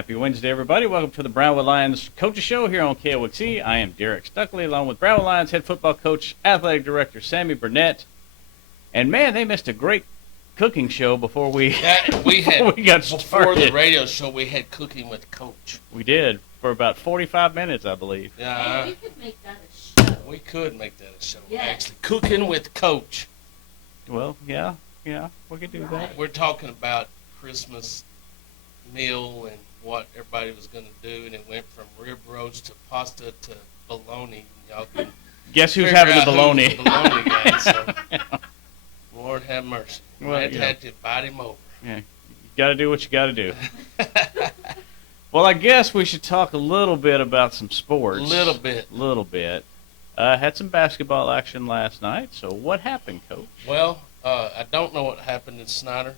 Happy Wednesday, everybody. Welcome to the Brownwood Lions Coaches Show here on KOXE. I am Derek Stuckley, along with Brownwood Lions head football coach, athletic director Sammy Burnett. And, man, they missed a great cooking show before we got started. Before the radio show, we had Cooking with Coach. We did, for about 45 minutes, I believe. Yeah. Hey, we could make that a show. We could make that a show, Yeah. actually. Cooking with Coach. Well, yeah, we could do that. We're talking about Christmas meal and what everybody was going to do, and it went from rib roast to pasta to bologna. Y'all can Guess who's figure having the out bologna? who's the bologna guy, so. Lord have mercy. Well, I had to invite him over. Yeah, you got to do what you got to do. Well, I guess we should talk a little bit about some sports. Little bit. Had some basketball action last night. So what happened, Coach? Well, I don't know what happened in Snyder.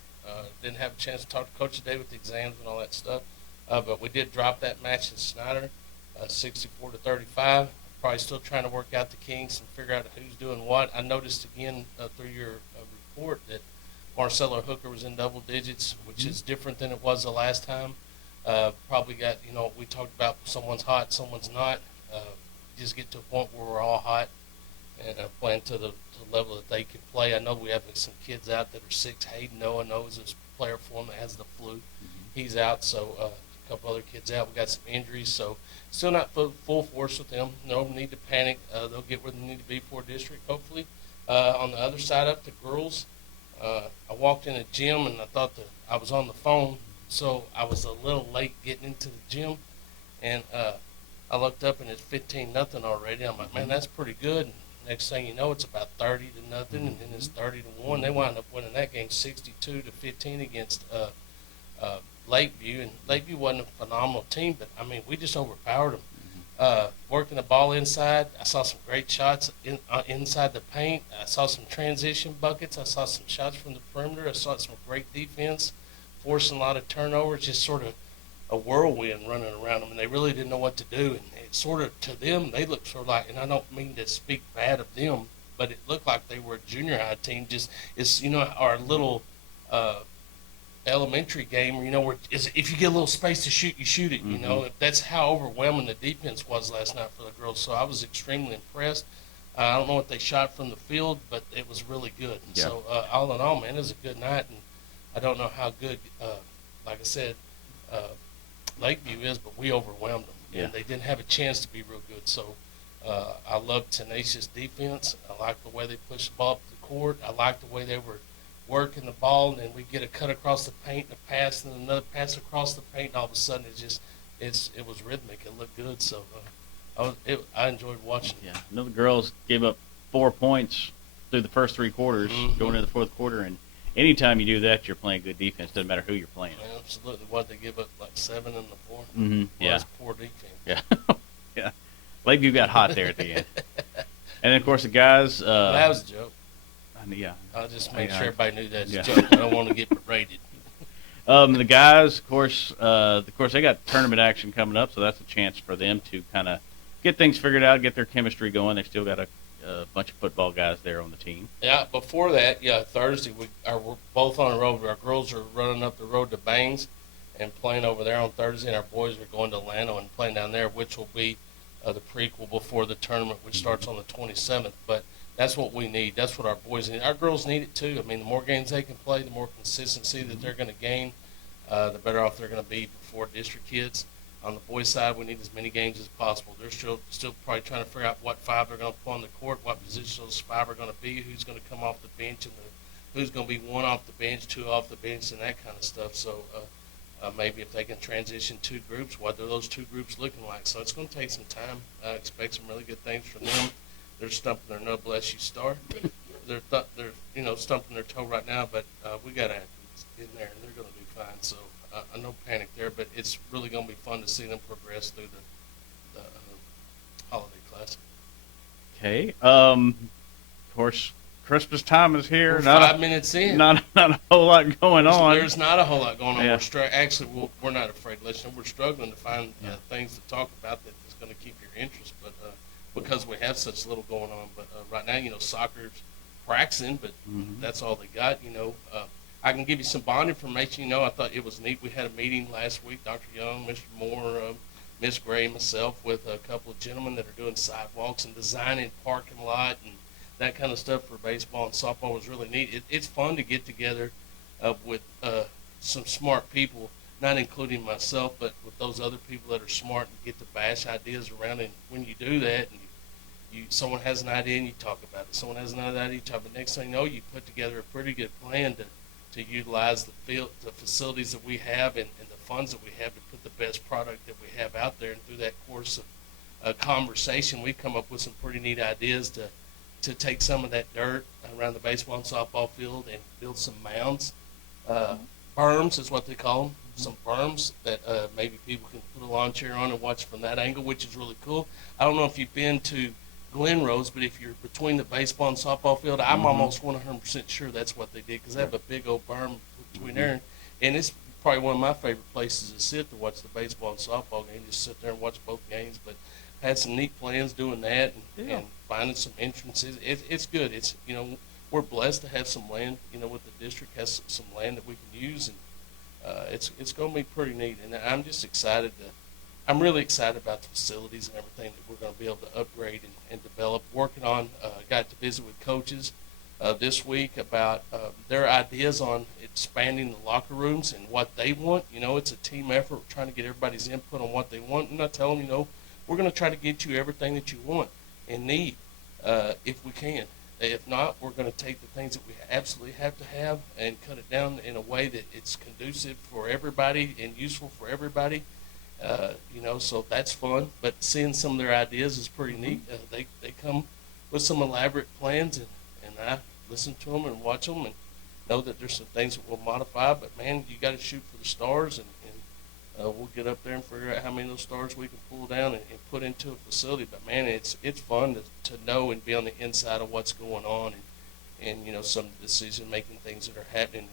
Didn't have a chance to talk to Coach today with the exams and all that stuff. But we did drop that match in Snyder, 64-35. Probably still trying to work out the kinks and figure out who's doing what. I noticed again through your report that Marcelo Hooker was in double digits, which is different than it was the last time. Probably got, we talked about someone's hot, someone's not. Just get to a point where we're all hot and playing to the level that they can play. I know we have some kids out that are sick. Hayden Noah knows this player for him that has the flu. He's out, so a couple other kids out. We got some injuries, so still not full force with them. No need to panic. They'll get where they need to be for district, hopefully. On the other side up, the girls, I walked in the gym and I thought that I was on the phone, so I was a little late getting into the gym, and I looked up and it's 15-0 already. I'm like, man, that's pretty good. And next thing you know, it's about 30-0, and then it's 30-1. They wound up winning that game 62-15 against Lakeview, and Lakeview wasn't a phenomenal team, but I mean, we just overpowered them. Working the ball inside, I saw some great shots inside the paint. I saw some transition buckets. I saw some shots from the perimeter. I saw some great defense, forcing a lot of turnovers, just sort of a whirlwind running around them, and they really didn't know what to do. And it sort of, to them, they looked sort of like, and I don't mean to speak bad of them, but it looked like they were a junior high team. Just, it's, our little elementary game, where if you get a little space to shoot, you shoot it, That's how overwhelming the defense was last night for the girls. So I was extremely impressed. I don't know what they shot from the field, but it was really good. And so all in all, man, it was a good night, and I don't know how good, like I said, Lakeview is, but we overwhelmed them. Yeah. And they didn't have a chance to be real good. So I love tenacious defense. I like the way they pushed the ball up the court. I like the way they were working the ball, and then we get a cut across the paint, and a pass, and another pass across the paint, and all of a sudden it was rhythmic. It looked good. So I enjoyed watching it. Yeah, I know the girls gave up 4 points through the first three quarters, going into the fourth quarter, and anytime you do that, you're playing good defense. Doesn't matter who you're playing. Yeah, absolutely. What, they give up like 7 in the fourth? Mm-hmm. Yeah. That's poor defense. Yeah. Yeah. Lakeview got hot there at the end. And then, of course, the guys. That was a joke. Yeah. I'll just make sure everybody knew that's Yeah. a joke. I don't want to get berated. The guys, of course, they got tournament action coming up, so that's a chance for them to kind of get things figured out, get their chemistry going. They still got a bunch of football guys there on the team. Yeah, before that, Thursday, we're both on the road. Our girls are running up the road to Bangs and playing over there on Thursday, and our boys are going to Atlanta and playing down there, which will be the prequel before the tournament, which starts on the 27th. But that's what we need. That's what our boys need. Our girls need it too. I mean, the more games they can play, the more consistency that they're going to gain, the better off they're going to be before district kids. On the boys' side, we need as many games as possible. They're still probably trying to figure out what 5 they're going to put on the court, what position those 5 are going to be, who's going to come off the bench, and who's going to be 1 off the bench, 2 off the bench, and that kind of stuff. So maybe if they can transition 2 groups, what are those 2 groups looking like? So it's going to take some time. I expect some really good things from them. They're stumping their no bless you star. They're stumping their toe right now, but we got athletes in there, and they're going to do fine. So no panic there, but it's really going to be fun to see them progress through the holiday classic. Okay. Of course, Christmas time is here. We're 5 minutes in. Not a whole lot going on. There's not a whole lot going on. Yeah. We're not afraid to let you know. We're struggling to find things to talk about that is going to keep your interest, but because we have such little going on. But right now, soccer's practicing, but that's all they got. I can give you some bond information. I thought it was neat. We had a meeting last week, Dr. Young, Mr. Moore, Miss Gray, myself, with a couple of gentlemen that are doing sidewalks and designing parking lot and that kind of stuff for baseball and softball. Was really neat. It's fun to get together with some smart people, not including myself, but with those other people that are smart and get to bash ideas around. And when you do that, and someone has an idea and you talk about it. Someone has another idea, you talk about it. Next thing you know, you put together a pretty good plan to utilize the facilities that we have and the funds that we have to put the best product that we have out there. And through that course of conversation, we've come up with some pretty neat ideas to take some of that dirt around the baseball and softball field and build some mounds. Berms is what they call them. Some berms that maybe people can put a lawn chair on and watch from that angle, which is really cool. I don't know if you've been to Glen Rose, but if you're between the baseball and softball field, I'm almost 100% sure that's what they did, because they have a big old berm between there, and it's probably one of my favorite places to sit to watch the baseball and softball game. Just sit there and watch both games. But had some neat plans doing that and finding some entrances. It's good. It's we're blessed to have some land. With the district has some land that we can use, and it's going to be pretty neat. And I'm just excited to. I'm really excited about the facilities and everything that we're going to be able to upgrade and develop. Working on, got to visit with coaches this week about their ideas on expanding the locker rooms and what they want. It's a team effort. We're trying to get everybody's input on what they want. And I tell them, we're going to try to get you everything that you want and need if we can. If not, we're going to take the things that we absolutely have to have and cut it down in a way that it's conducive for everybody and useful for everybody. So that's fun. But seeing some of their ideas is pretty neat. They come with some elaborate plans, and I listen to them and watch them and know that there's some things that we'll modify. But, man, you got to shoot for the stars, and we'll get up there and figure out how many of those stars we can pull down and put into a facility. But, man, it's fun to know and be on the inside of what's going on and some decision-making things that are happening.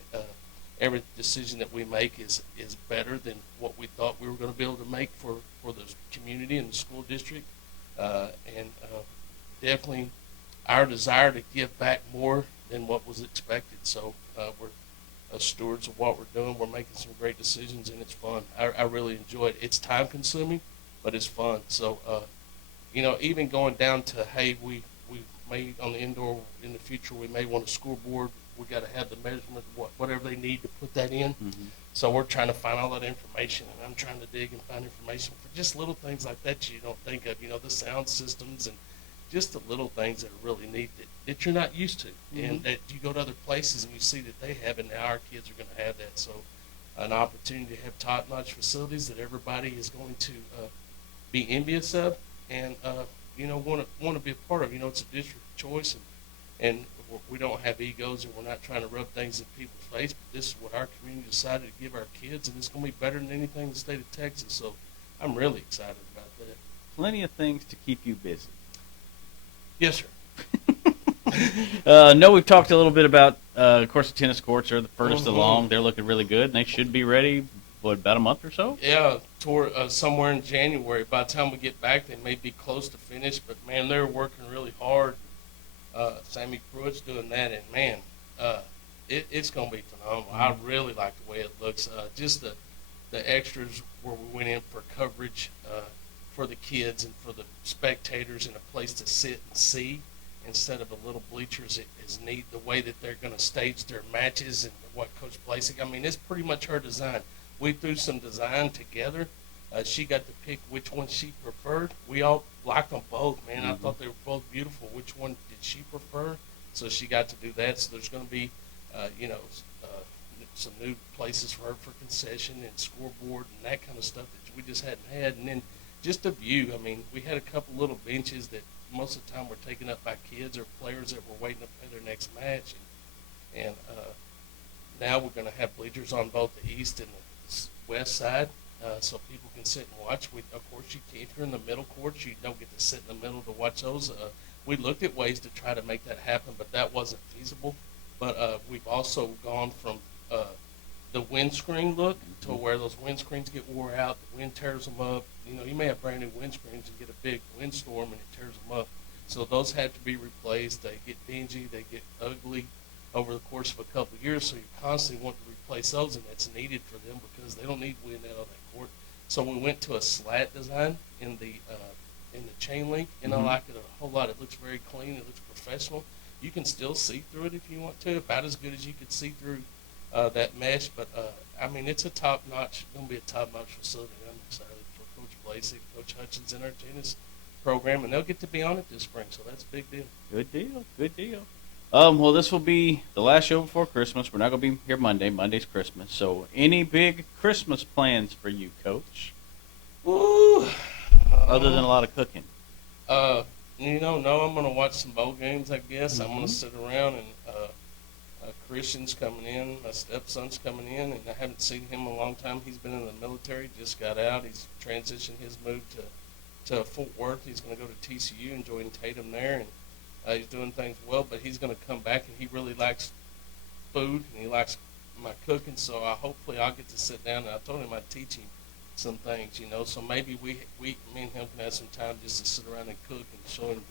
Every decision that we make is better than what we thought we were going to be able to make for the community and the school district. Definitely our desire to give back more than what was expected. So we're stewards of what we're doing. We're making some great decisions, and it's fun. I really enjoy it. It's time-consuming, but it's fun. So, even going down to, hey, we may on the indoor in the future, we may want a scoreboard. We got to have the measurement, whatever they need to put that in. So we're trying to find all that information, and I'm trying to dig and find information for just little things like that you don't think of, the sound systems and just the little things that are really neat that you're not used to, and that you go to other places and you see that they have, and now our kids are going to have that. So an opportunity to have top-notch facilities that everybody is going to be envious of and, want to be a part of. It's a district choice, and we don't have egos, and we're not trying to rub things in people's face, but this is what our community decided to give our kids, and it's going to be better than anything in the state of Texas. So I'm really excited about that. Plenty of things to keep you busy. Yes, sir. No, we've talked a little bit about, of course, the tennis courts are the furthest along. They're looking really good, and they should be ready, about a month or so? Yeah, somewhere in January. By the time we get back, they may be close to finished, but, man, they're working really hard. Sammy Pruitt's doing that, and, man, it's going to be phenomenal. I really like the way it looks. Just the extras where we went in for coverage for the kids and for the spectators and a place to sit and see instead of a little bleachers is neat. The way that they're going to stage their matches and what Coach Blasek, it's pretty much her design. We threw some design together. She got to pick which one she preferred. We all liked them both, man. I thought they were both beautiful. Which one did she prefer? So she got to do that. So there's going to be, some new places for her for concession and scoreboard and that kind of stuff that we just hadn't had. And then just a view. We had a couple little benches that most of the time were taken up by kids or players that were waiting to play their next match. And now we're going to have bleachers on both the east and the west side. So people can sit and watch. Of course, if you're in the middle courts, you don't get to sit in the middle to watch those. We looked at ways to try to make that happen, but that wasn't feasible. But we've also gone from the windscreen look to where those windscreens get wore out, the wind tears them up. You may have brand new windscreens and get a big windstorm and it tears them up. So those have to be replaced. They get dingy, they get ugly. over the course of a couple of years. So you constantly want to replace those, and that's needed for them because they don't need wind out on that court. So we went to a slat design in the chain link, and I like it a whole lot. It looks very clean. It looks professional. You can still see through it if you want to, about as good as you could see through that mesh. But I mean, it's a top-notch, going to be a top-notch facility. I'm excited for Coach Blasey, Coach Hutchins, and our tennis program, and they'll get to be on it this spring. So that's a big deal. Good deal. Good deal. Well, this will be the last show before Christmas. We're not going to be here Monday. Monday's Christmas. So, any big Christmas plans for you, Coach? Ooh. Other than a lot of cooking. No, I'm going to watch some bowl games, I guess. I'm going to sit around and Christian's coming in. My stepson's coming in, and I haven't seen him in a long time. He's been in the military, just got out. He's transitioned his move to Fort Worth. He's going to go to TCU and join Tatum there, and he's doing things well. But he's going to come back, and he really likes food, and he likes my cooking. So hopefully I'll get to sit down, and I told him I'd teach him some things, so maybe me and him can have some time just to sit around and cook and show him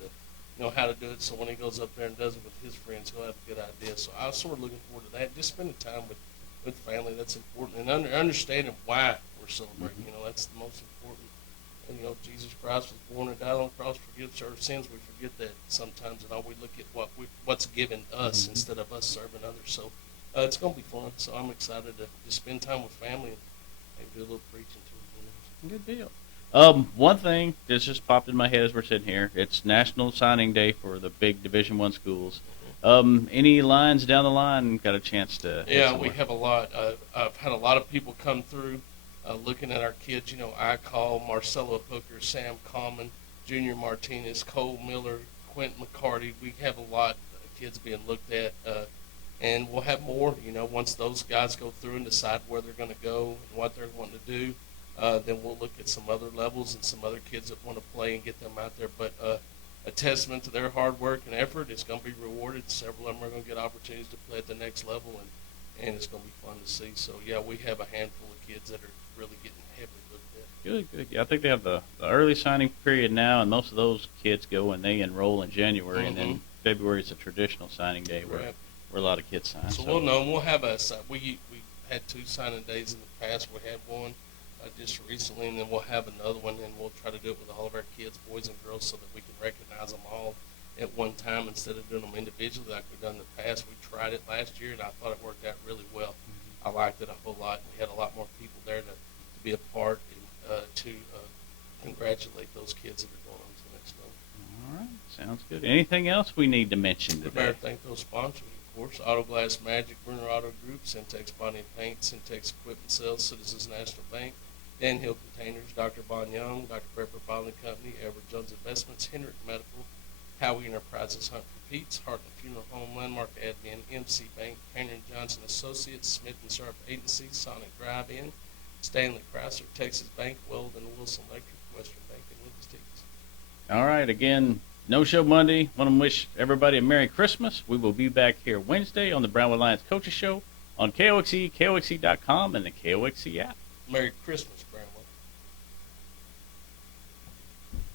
how to do it. So when he goes up there and does it with his friends, he'll have a good idea. So I was sort of looking forward to that. Just spending time with family, that's important, and understanding why we're celebrating. That's the most important. And Jesus Christ was born and died on the cross to forgive us our sins. We forget that sometimes, and all we look at what's given us instead of us serving others. So it's going to be fun. So I'm excited to just spend time with family and do a little preaching too. Good deal. One thing that's just popped in my head as we're sitting here, it's National Signing Day for the big Division I schools. Any lines down the line got a chance to? Yeah, we have a lot. I've had a lot of people come through looking at our kids. I call Marcelo Hooker, Sam Common, Junior Martinez, Cole Miller, Quentin McCarty. We have a lot of kids being looked at, and we'll have more. Once those guys go through and decide where they're going to go and what they're wanting to do. Then we'll look at some other levels and some other kids that want to play and get them out there. But a testament to their hard work and effort. It's going to be rewarded. Several of them are going to get opportunities to play at the next level, and it's going to be fun to see. So, yeah, we have a handful of kids that are really getting heavily looked at. Good. Yeah, I think they have the early signing period now, and most of those kids go and they enroll in January, and then February is a traditional signing day where a lot of kids sign. So we'll know. And we'll have we had 2 signing days in the past. We had one just recently, and then we'll have another one, and we'll try to do it with all of our kids, boys and girls, so that we can recognize them all at one time instead of doing them individually like we've done in the past. We tried it last year, and I thought it worked out really well. I liked it a whole lot. We had a lot more people there to be a part and to congratulate those kids that are going on to the next level. All right, sounds good. Anything else we need to mention today? We better thank those sponsors, of course. Autoglass Magic, Bruner Auto Group, Syntex Body and Paint, Syntex Equipment Sales, Citizens National Bank, Dan Hill Containers, Dr. Bon Young, Dr. Prepper Bottling Company, Edward Jones Investments, Hendrick Medical, Howie Enterprises, Hunt for Pete's, Heartland Funeral Home, Landmark Admin, MC Bank, Henry & Johnson Associates, Smith & Sharp Agency, Sonic Drive-In, Stanley Chrysler, Texas Bank, Weldon Wilson Electric, Western Bank, and Lucas Tickets. All right, again, no show Monday. Want to wish everybody a Merry Christmas. We will be back here Wednesday on the Brownwood Lions Coaches Show on KOXE, KOXE.com, and the KOXE app. Merry Christmas, Brownwood.